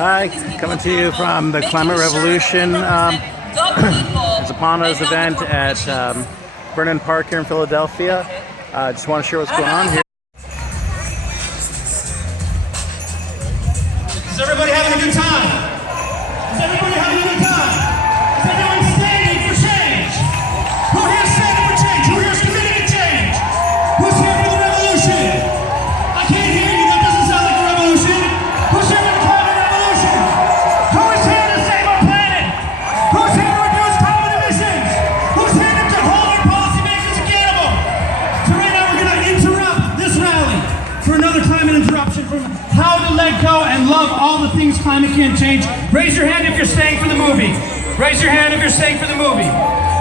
Hi, coming to you from the Climate Revolution. It's upon us event at Vernon Park here in Philadelphia. Just want to share what's going on here. Is everybody having a good time? Is everybody having a good time? Is everyone standing for change? Who here is standing for change? Who here is committed to change? Who's here for the revolution? I can't hear you. That doesn't sound like a revolution. Who's here for the climate revolution? Who is here to save our planet? Who's here to reduce carbon emissions? Who's here to hold our policymakers accountable? So right now we're going to interrupt this rally for another climate interruption from how to let go and love all the things climate can't change. Raise your hand if you're staying for the movie. Raise your hand if you're staying for the movie.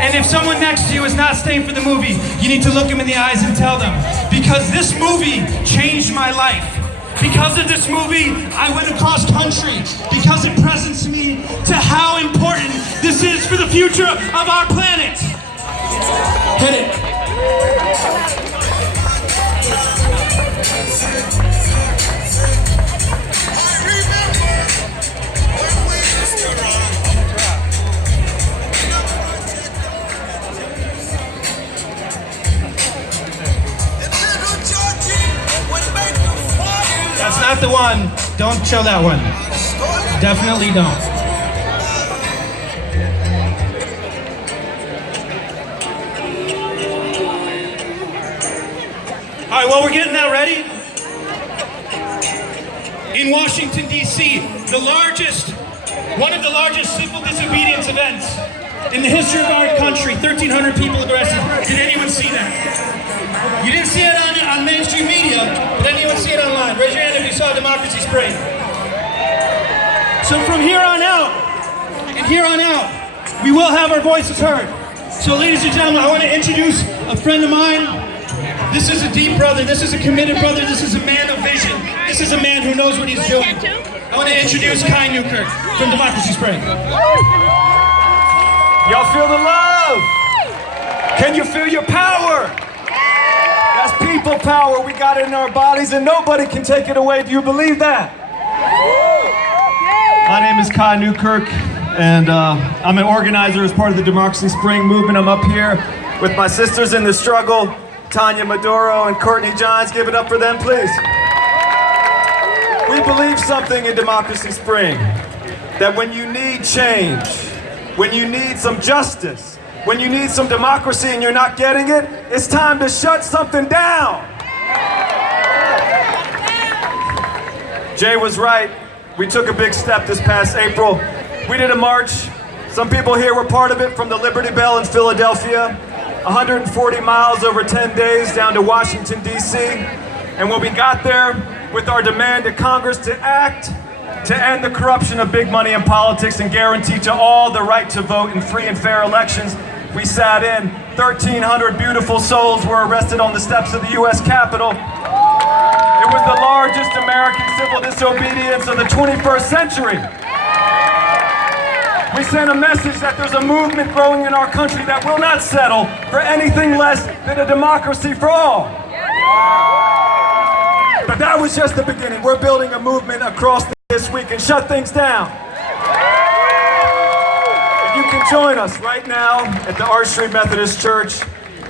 And if someone next to you is not staying for the movie, you need to look them in the eyes and tell them, because this movie changed my life. Because of this movie, I went across country. Because it presents me to how important this is for the future of our planet. Hit it. That's not the one. Don't show that one. Definitely don't. All right, well, we're getting that ready. In Washington, D.C., one of the largest civil disobedience events in the history of our country. 1,300 people arrested. Did anyone see that? You didn't see it on mainstream media. Did anyone see it online? Raise your hand if you saw Democracy Spring. So from here on out, we will have our voices heard. So ladies and gentlemen, I want to introduce a friend of mine. This is a deep brother. This is a committed brother. This is a man of vision. This is a man who knows what he's doing. I want to introduce Kai Newkirk from Democracy Spring. Y'all feel the love? Can you feel your power? That's people power. We got it in our bodies and nobody can take it away. Do you believe that? My name is Kai Newkirk and I'm an organizer as part of the Democracy Spring movement. I'm up here with my sisters in the struggle, Tanya Maduro and Courtney Johns. Give it up for them, please. We believe something in Democracy Spring, that when you need change, when you need some justice, when you need some democracy and you're not getting it, it's time to shut something down. Jay was right. We took a big step this past April. We did a march. Some people here were part of it from the Liberty Bell in Philadelphia, 140 miles over 10 days down to Washington, D.C. And when we got there with our demand to Congress to act, to end the corruption of big money in politics and guarantee to all the right to vote in free and fair elections, we sat in. 1,300 beautiful souls were arrested on the steps of the U.S. Capitol. It was the largest American civil disobedience of the 21st century. We sent a message that there's a movement growing in our country that will not settle for anything less than a democracy for all. But that was just the beginning. We're building a movement across this week and shut things down. You can join us right now at the Arch Street Methodist Church.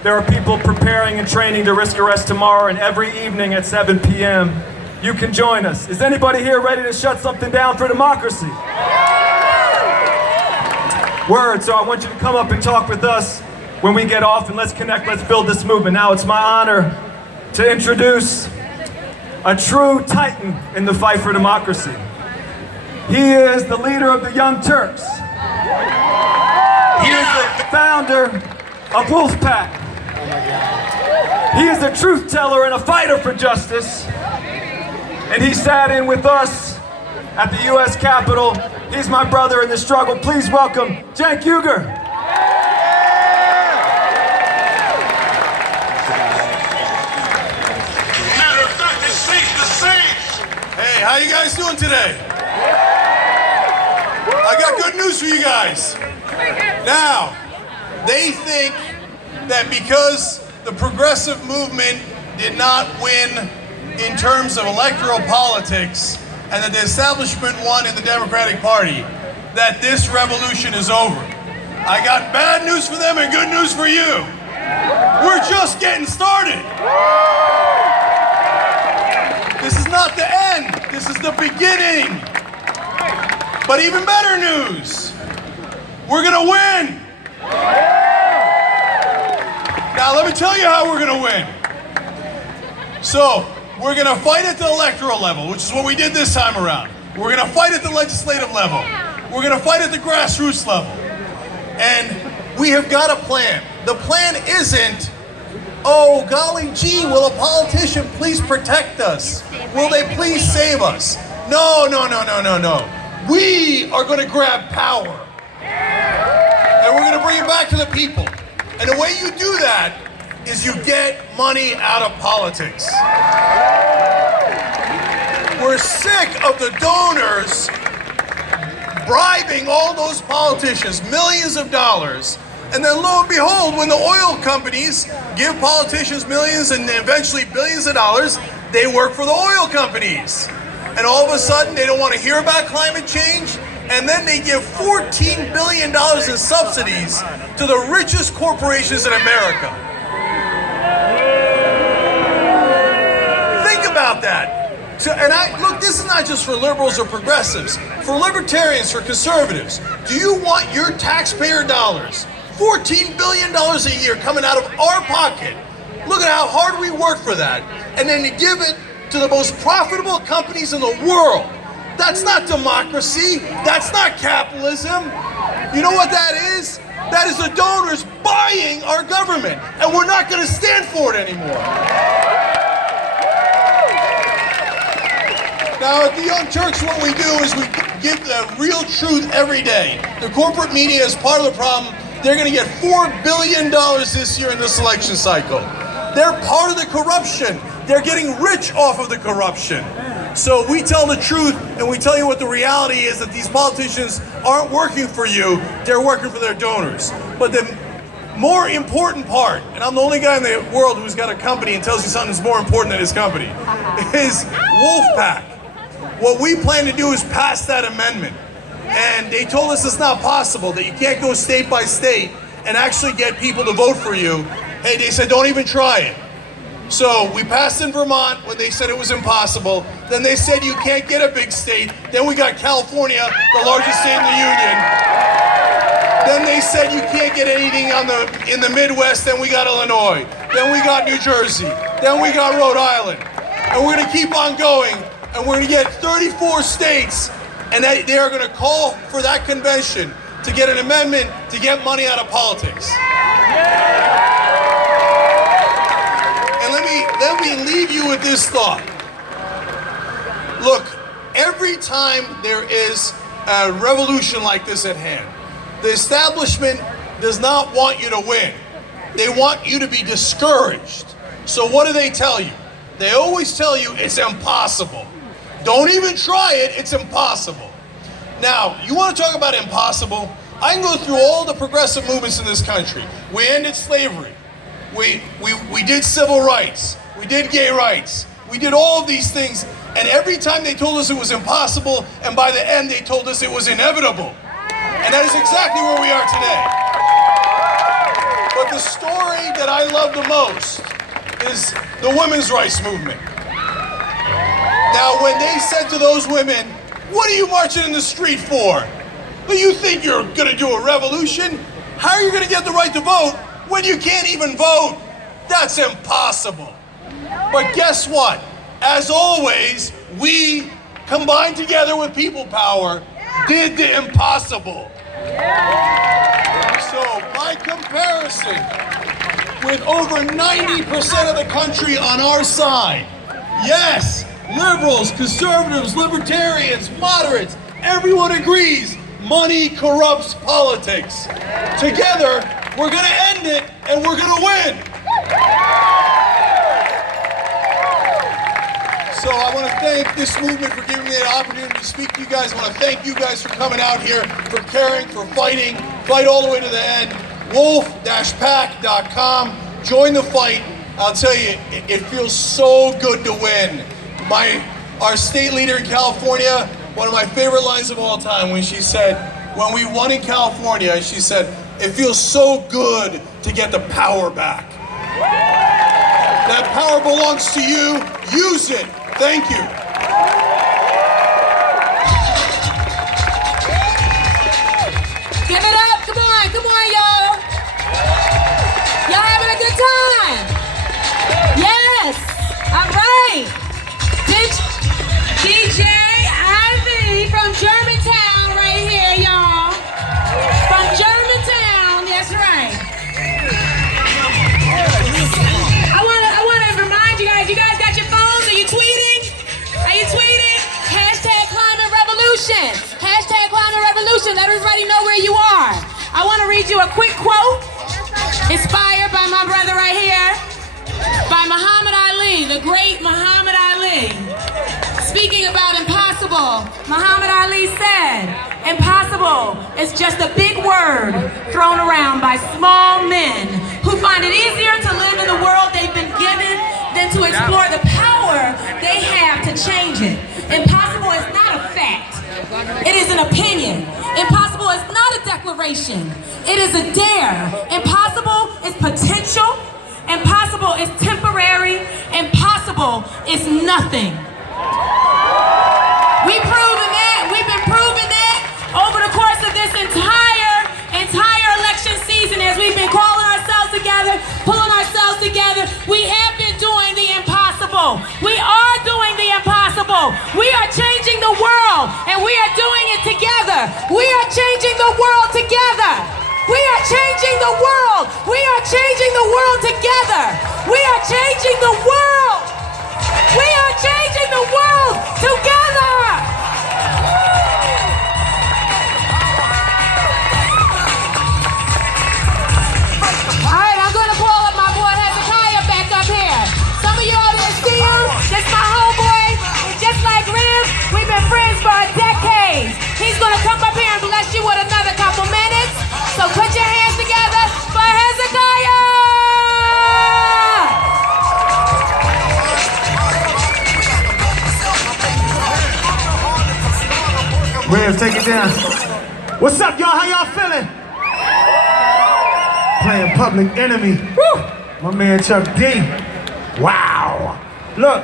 There are people preparing and training to risk arrest tomorrow and every evening at 7 p.m. You can join us. Is anybody here ready to shut something down for democracy? Word, so I want you to come up and talk with us when we get off and let's connect, let's build this movement. Now it's my honor to introduce a true titan in the fight for democracy. He is the leader of the Young Turks. He is the founder of Wolfpack. He is a truth teller and a fighter for justice. And he sat in with us at the U.S. Capitol. He's my brother in the struggle. Please welcome Cenk Uygur. Matter of fact, it's safe to say. Hey, how you guys doing today? I got good news for you guys. Now, they think that because the progressive movement did not win in terms of electoral politics, and that the establishment won in the Democratic Party, that this revolution is over. I got bad news for them and good news for you. We're just getting started. This is not the end. This is the beginning. But even better news, we're gonna win. Now let me tell you how we're gonna win. So, we're gonna fight at the electoral level, which is what we did this time around. We're gonna fight at the legislative level. We're gonna fight at the grassroots level. And we have got a plan. The plan isn't, oh, golly gee, will a politician please protect us? Will they please save us? No, no, no, no, no, no. We are gonna grab power. And we're gonna bring it back to the people. And the way you do that is you get money out of politics. We're sick of the donors bribing all those politicians millions of dollars, and then lo and behold, when the oil companies give politicians millions and eventually billions of dollars, they work for the oil companies. And all of a sudden, they don't want to hear about climate change, and then they give $14 billion in subsidies to the richest corporations in America. Think about that. So, and look, this is not just for liberals or progressives, for libertarians, for conservatives. Do you want your taxpayer dollars, $14 billion a year coming out of our pocket? Look at how hard we work for that. And then you give it to the most profitable companies in the world. That's not democracy. That's not capitalism. You know what that is? That is the donors buying our government. And we're not going to stand for it anymore. Now, at the Young Turks, what we do is we give the real truth every day. The corporate media is part of the problem. They're going to get $4 billion this year in this election cycle. They're part of the corruption. They're getting rich off of the corruption. So we tell the truth, and we tell you what the reality is, that these politicians aren't working for you, they're working for their donors. But the more important part, and I'm the only guy in the world who's got a company and tells you something that's more important than his company, is Wolfpack. What we plan to do is pass that amendment. And they told us it's not possible, that you can't go state by state and actually get people to vote for you. Hey, they said, don't even try it. So we passed in Vermont when they said it was impossible. Then they said you can't get a big state. Then we got California, the largest state in the union. Then they said you can't get anything in the Midwest. Then we got Illinois. Then we got New Jersey. Then we got Rhode Island. And we're gonna keep on going. And we're gonna get 34 states, and they are gonna call for that convention to get an amendment to get money out of politics. And let me leave you with this thought. Look, every time there is a revolution like this at hand, the establishment does not want you to win. They want you to be discouraged. So what do they tell you? They always tell you it's impossible. Don't even try it, it's impossible. Now, you want to talk about impossible? I can go through all the progressive movements in this country. We ended slavery. We did civil rights. We did gay rights. We did all of these things. And every time they told us it was impossible, and by the end they told us it was inevitable. And that is exactly where we are today. But the story that I love the most is the women's rights movement. Now, when they said to those women, what are you marching in the street for? Do you think you're gonna do a revolution? How are you gonna get the right to vote when you can't even vote? That's impossible. But guess what? As always, we, combined together with people power, did the impossible. So, by comparison, with over 90% of the country on our side, yes, liberals, conservatives, libertarians, moderates, everyone agrees money corrupts politics. Together, we're gonna end it and we're gonna win. So I want to thank this movement for giving me the opportunity to speak to you guys. I want to thank you guys for coming out here, for caring, for fighting. Fight all the way to the end. Wolf-pack.com. Join the fight. I'll tell you, it feels so good to win. My our state leader in California, one of my favorite lines of all time, when she said, when we won in California, she said, "It feels so good to get the power back." That power belongs to you. Use it. Thank you. Give it up. Come on, y'all. Y'all having a good time? Yes. All right. DJ Ivy from Germantown right here, y'all. From Germantown, that's right. I want to remind you guys got your phones? Are you tweeting? Are you tweeting? Hashtag Climate Revolution. Hashtag Climate Revolution. Let everybody know where you are. I want to read you a quick quote inspired by my brother right here, by Muhammad Ali, the great Muhammad Ali. Speaking about impossible, Muhammad Ali said, "Impossible is just a big word thrown around by small men who find it easier to live in the world they've been given than to explore the power they have to change it. Impossible is not a fact. It is an opinion. Impossible is not a declaration. It is a dare. Impossible is potential. Impossible is temporary. Impossible is nothing." We've proven that. We've been proving that over the course of this entire election season, as we've been calling ourselves together, pulling ourselves together. We have been doing the impossible. We are doing the impossible. We are changing the world, and we are doing it together. We are changing the world together. We are changing the world. We are changing the world together. We are changing the world. We are changing the world together. All right, I'm going to call up my boy Hezekiah back up here. Some of you all didn't see him. This my homeboy. And just like Riv, we've been friends for a decade. He's going to come up here and bless you with another couple minutes. So put your hands together for Hezekiah. Riv, take it down. What's up, y'all? How y'all feeling? Playing Public Enemy. Woo! My man Chuck D. Wow. Look,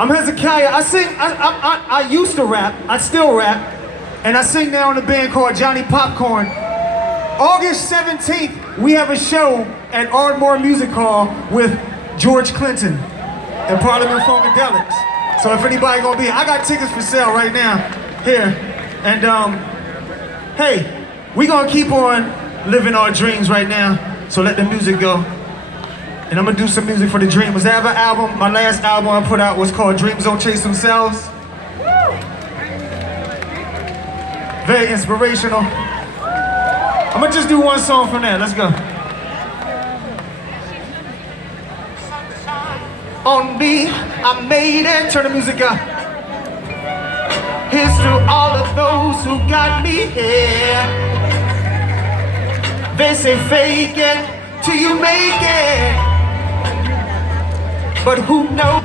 I'm Hezekiah. I sing. I used to rap. I still rap, and I sing now in a band called Johnny Popcorn. August 17th, we have a show at Ardmore Music Hall with George Clinton and Parliament Funkadelics. So if anybody gonna be, I got tickets for sale right now here. And hey, we gonna keep on living our dreams right now. So let the music go. And I'm gonna do some music for the Dreamers. I have an album. My last album I put out was called Dreams Don't Chase Themselves. Very inspirational. I'm gonna just do one song from that. Let's go. On me, I made it. Turn the music up. Here's to all of those who got me here. They say fake it till you make it. But who knows?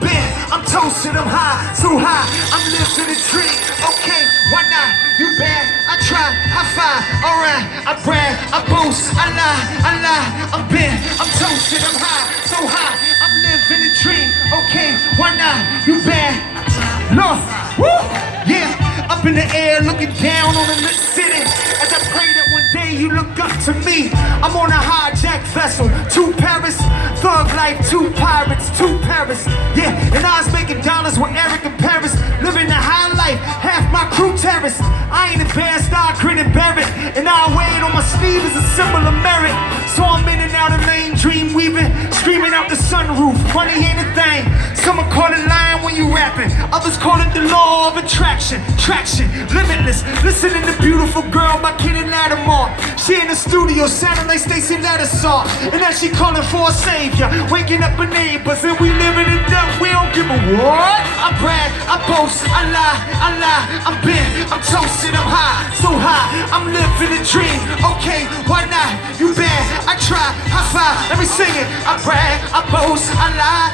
I'm toasting them high, so high. I'm living a dream. Okay, why not? You bad, I try, high five, alright. I brag, I boast, I lie. I'm bent, I'm toasting them high, so high. I'm living a dream. Okay, why not? You bad, no, woo, yeah. Up in the air, looking down on the lit city. As I pray that one day you look up to me. I'm on a hijacked vessel to Paris. Thug life, 2 pirates, 2 Paris. Yeah, and I was making dollars with Eric and Paris. Living the high life, half my crew terrorists. I ain't advanced, I grin and bear it. And I wear it on my sleeve as a symbol of merit. So I'm in and out of lane, dream weaving. Screaming out the sunroof, money ain't a thing. Some call it lying when you rapping. Others call it the law of attraction. Traction, limitless. Listening to Beautiful Girl by Kenny Lattimore. She in the studio sounding like Stacey Lattisaw. And now she calling for a savior. Waking up her neighbors and we living it up. We don't give a what? I brag, I boast, I lie. I'm bent, I'm toasted, I'm high, so high. I'm living a dream. Okay, why not? You bad, I try, high five, let me sing it. I brag, I boast, I lie,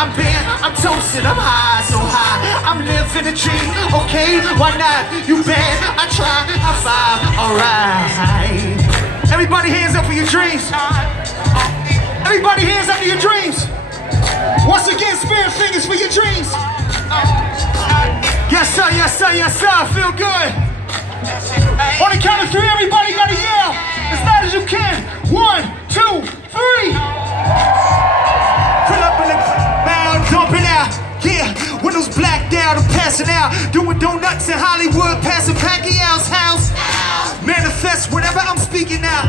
I'm bent, I'm toasted, I'm high, so high. I'm living a dream, okay, why not? You bet, I try, high five, alright. Everybody hands up for your dreams. Everybody hands up for your dreams. Once again, spirit fingers for your dreams. Yes sir, yes sir, yes sir, feel good. On the count of three, everybody gotta yell as loud as you can. 1, 2, 3. Pull up in the crowd, dumping out. Yeah, windows blacked out, I'm passing out. Doing donuts in Hollywood, passing Pacquiao's house. Manifest whenever I'm speaking out.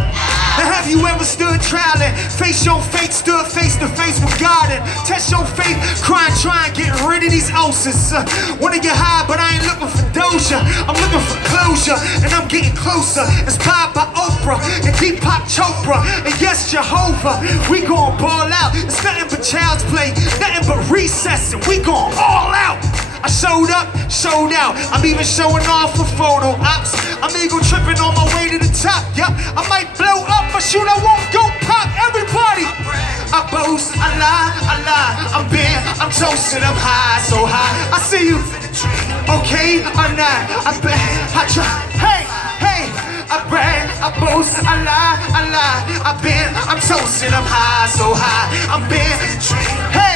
Now have you ever stood trial and face your fate, stood face to face with God and test your faith, crying, trying, getting rid of these ulcers. Wanna get high, but I ain't looking for doja. I'm looking for closure, and I'm getting closer. Inspired by Oprah and Deepak Chopra, and yes, Jehovah. We gon' ball out. It's nothing but child's play, nothing but recess, and we gon' all out. I showed up, showed out. I'm even showing off for photo ops. I'm ego tripping on my way to the top. Yup, I might blow up, but shoot, I won't go pop. Everybody, I boast, I lie, I'm bent, I'm toasted, I'm high, so high. I see you, okay, I'm not. I bet, I try. Hey, hey, I brag, I boast, I lie, I'm bent, I'm toasted, I'm high, so high. I'm bent, hey.